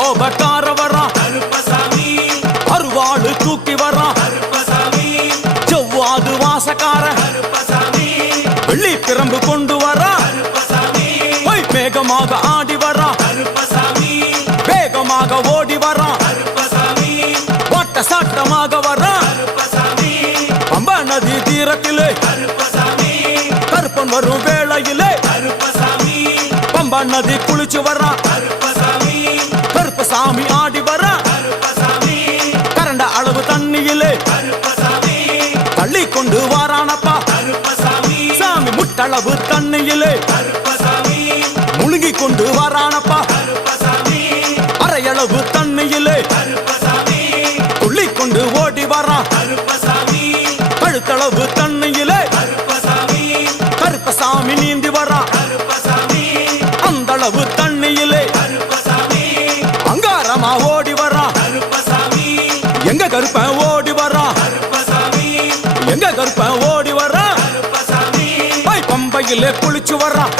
கோபக்கார வரான் அருவாளு தூக்கி வரான் செவ்வாது வாசக்கார வெள்ளி பிரம்பு கொண்டு வரான் வேகமாக ஆடி வரான் வேகமாக ஓடி வரான் ஓட்ட சாட்டமாக வரான் பம்பா நதி தீரத்திலே கருப்பன் வரும் வேளையிலே பம்பா நதி குளிச்சு வரான் கருப்பசாமி ஆடி வரான் கரண்ட அளவு தண்ணியிலே தள்ளி கொண்டு வாரானப்பா சாமி முட்டளவு தண்ணியிலே முழுகி கொண்டு வாரானப்பா அரையளவு தண்ணியிலே துள்ளி கொண்டு ஓடி வரான் கழுத்தளவு தண்ணியிலே கருப்பசாமி நீந்தி வரான் அந்தளவு தண்ணியிலே அங்காரமா ஓடி வரான் எங்க கருப்பன் ஓடி வரான் எங்க கருப்பன் ஓடி வரான் பம்பையிலே குளிச்சு வரான்